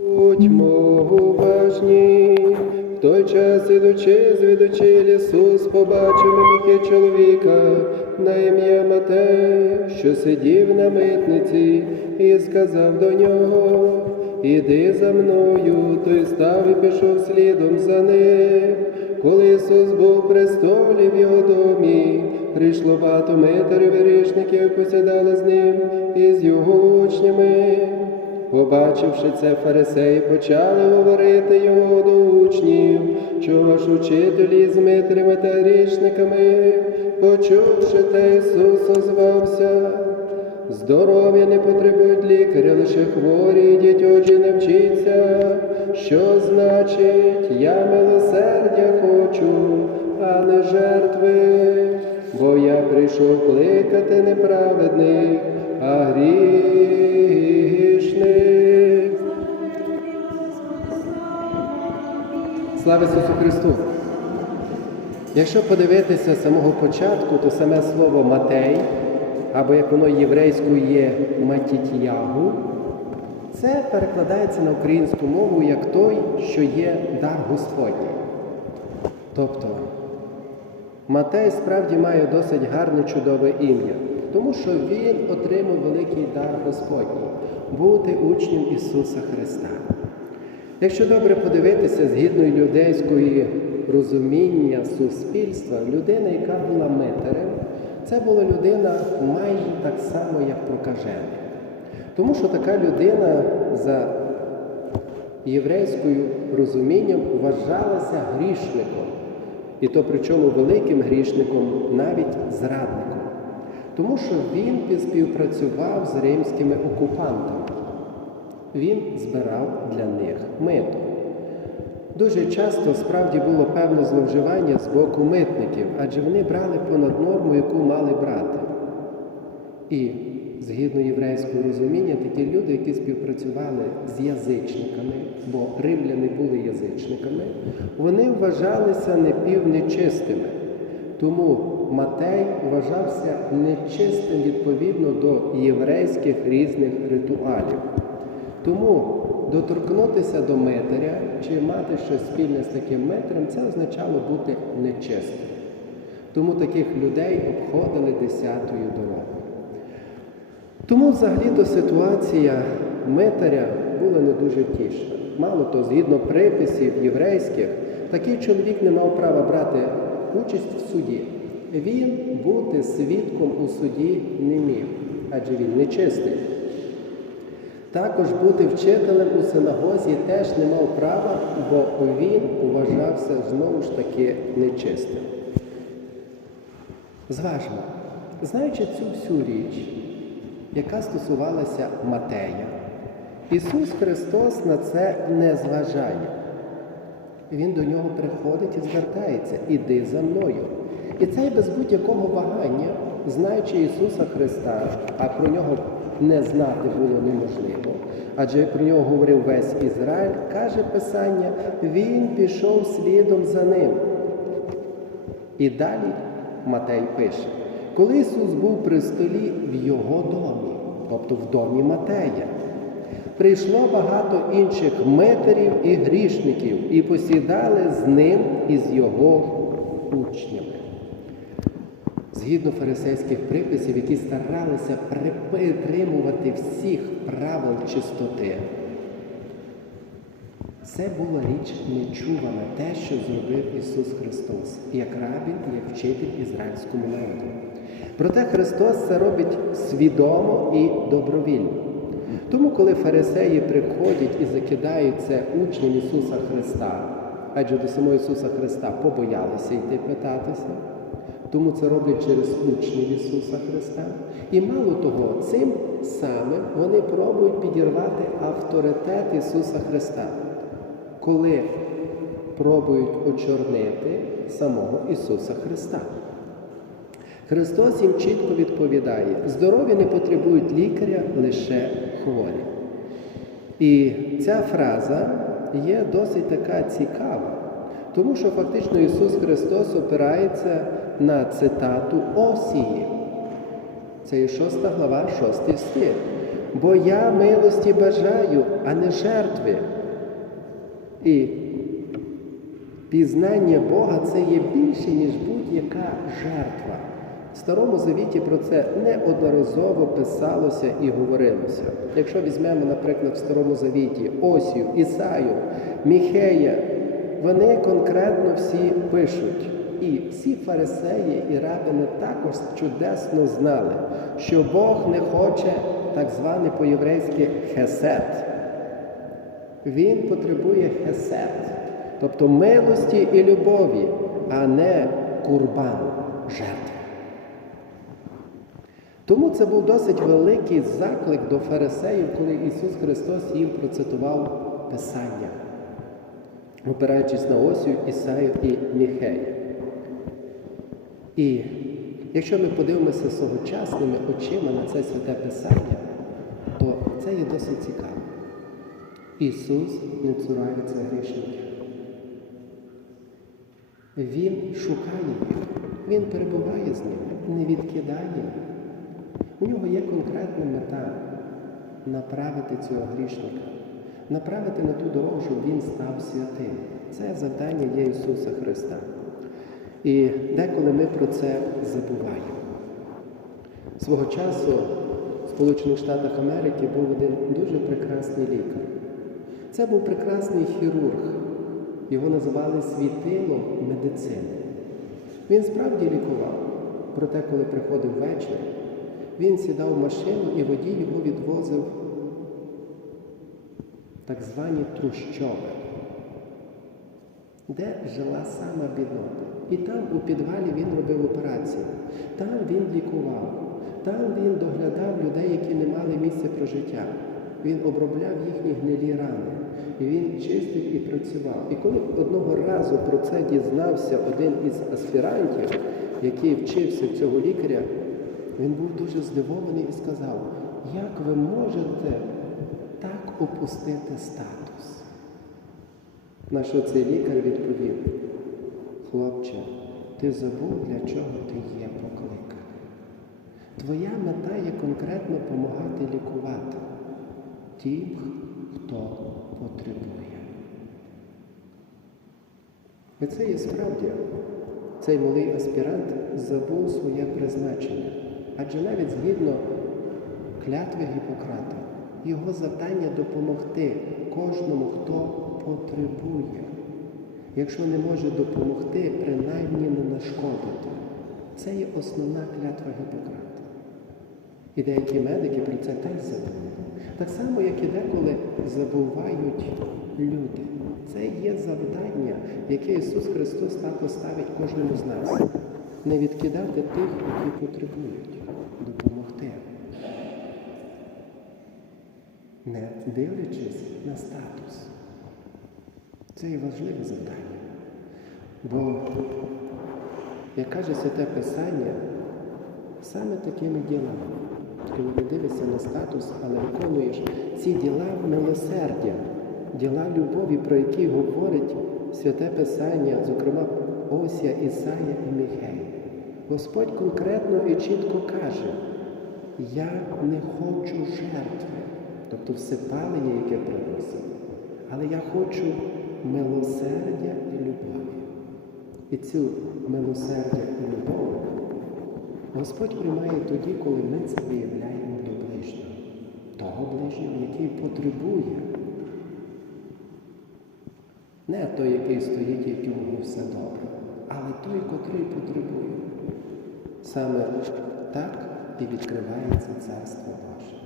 Будьмо уважні. В той час, ідучи, звідучи Ісус, побачив мимохи чоловіка на ім'я Матей, що сидів на митниці, і сказав до нього, Іди за мною, той став і пішов слідом за ним. Коли Ісус був у престолі в його домі, прийшло багато митарів і грішників, посідали з ним і з його учнями. Побачивши це, фарисеї почали говорити його до учнів, що ваш учителі з митрими та грішниками, почувши те, Ісус озвався. Здоров'я не потребують лікаря, лише хворі, йдіть очі не вчіться, що значить я милосердя хочу, а не жертви, бо я прийшов кликати неправедних, а грішних. Слава Ісусу Христу! Якщо подивитися з самого початку, то саме слово Матей, або як воно єврейською є Матітягу, це перекладається на українську мову як той, що є дар Господній. Тобто Матей справді має досить гарне чудове ім'я, тому що він отримав великий дар Господній бути учнем Ісуса Христа. Якщо добре подивитися згідно людейської розуміння суспільства, людина, яка була митарем, це була людина майже так само, як прокажений. Тому що така людина за єврейською розумінням вважалася грішником, і то причому великим грішником, навіть зрадником. Тому що він співпрацював з римськими окупантами. Він збирав для них мито. Дуже часто справді було певне зловживання з боку митників, адже вони брали понад норму, яку мали брати. І згідно єврейського розуміння, такі люди, які співпрацювали з язичниками, бо римляни були язичниками, вони вважалися непівнечистими. Тому Матей вважався нечистим відповідно до єврейських різних ритуалів. Тому доторкнутися до митаря чи мати щось спільне з таким митрем, це означало бути нечистим. Тому таких людей обходили десятою дорогою. Тому взагалі-то ситуація митаря була не дуже тішна. Мало то, згідно приписів єврейських, такий чоловік не мав права брати участь в суді. Він бути свідком у суді не міг, адже він нечистий. Також бути вчителем у синагозі теж не мав права, бо він вважався знову ж таки нечистим. Зважмо, знаючи цю всю річ, яка стосувалася Матея, Ісус Христос на це не зважає. Він до нього приходить і звертається, іди за мною. І це без будь-якого вагання, знаючи Ісуса Христа, а про нього не знати було неможливо. Адже про нього говорив весь Ізраїль, каже Писання, Він пішов слідом за ним. І далі Матей пише, коли Ісус був при столі в його домі, тобто в домі Матея, прийшло багато інших митарів і грішників і посідали з ним і з його учнями. Згідно фарисейських приписів, які старалися притримувати всіх правил чистоти, це була річ нечувана, те, що зробив Ісус Христос, як рабін, як вчитель ізраїльському народу. Проте Христос це робить свідомо і добровільно. Тому, коли фарисеї приходять і закидають це учням Ісуса Христа, адже до самого Ісуса Христа побоялися йти питатися, тому це роблять через учнів Ісуса Христа. І мало того, цим самим вони пробують підірвати авторитет Ісуса Христа, коли пробують очорнити самого Ісуса Христа. Христос їм чітко відповідає: здорові не потребують лікаря лише хворі. І ця фраза є досить така цікава, тому що фактично Ісус Христос опирається на цитату Осії. Це є 6 глава, 6 стих. бо я милості бажаю, а не жертви. І пізнання Бога це є більше, ніж будь-яка жертва. В Старому Завіті про це неодноразово писалося і говорилося. Якщо візьмемо, наприклад, в Старому Завіті Осію, Ісаю, Міхея, вони конкретно всі пишуть. І всі фарисеї і рабини також чудесно знали, що Бог не хоче так званий по-єврейськи хесет. Він потребує хесет, тобто милості і любові, а не курбан жертви. Тому це був досить великий заклик до фарисеїв, коли Ісус Христос їм процитував Писання, опираючись на Осію, Ісаю і Міхея. І якщо ми подивимося сьогочасними очима на це святе Писання, то це є досить цікаво. Ісус не цурається грішників. Він шукає їх, Він перебуває з ними, не відкидає. У нього є конкретна мета направити цього грішника, направити на ту дорогу, щоб він став святим. Це завдання є Ісуса Христа. І деколи ми про це забуваємо. Свого часу в Сполучених Штатах Америки був один дуже прекрасний лікар. Це був прекрасний хірург. Його називали світило медицини. Він справді лікував. Проте, коли приходив вечір, він сідав в машину і водій його відвозив так звані трущоби, де жила сама біднота. І там у підвалі він робив операції, там він лікував, там він доглядав людей, які не мали місця про життя. Він обробляв їхні гнилі рани. І він чистив і працював. І коли одного разу про це дізнався один із аспірантів, який вчився цього лікаря, він був дуже здивований і сказав, як ви можете так опустити статус? На що цей лікар відповів, хлопче, ти забув, для чого ти є покликаний. Твоя мета є конкретно допомагати лікувати тим, хто потребує. І це є справді. Цей малий аспірант забув своє призначення. Адже навіть згідно клятви Гіппократа, його завдання допомогти кожному, хто потребує. Якщо не може допомогти, принаймні не нашкодити. Це є основна клятва Гіппократа. І деякі медики про це теж забули. Так само, як і деколи забувають люди. Це є завдання, яке Ісус Христос також ставить кожному з нас. Не відкидати тих, які потребують, допомогти. Не дивлячись на статус. Це є важливе завдання. Бо, як каже Святе Писання, саме такими ділами, коли не дивишся на статус, але виконуєш ці діла милосердя, діла любові, про які говорить Святе Писання, зокрема Осія, Ісая і Міхей. Господь конкретно і чітко каже, я не хочу жертви, тобто всепалення, яке приносить, але я хочу милосердя і любові. І цю милосердя і любов Господь приймає тоді, коли ми це виявляємо до ближнього, того ближнього, який потребує. Не той, який стоїть, якому все добре, але той, котрий потребує. Саме так і відкривається Царство Боже.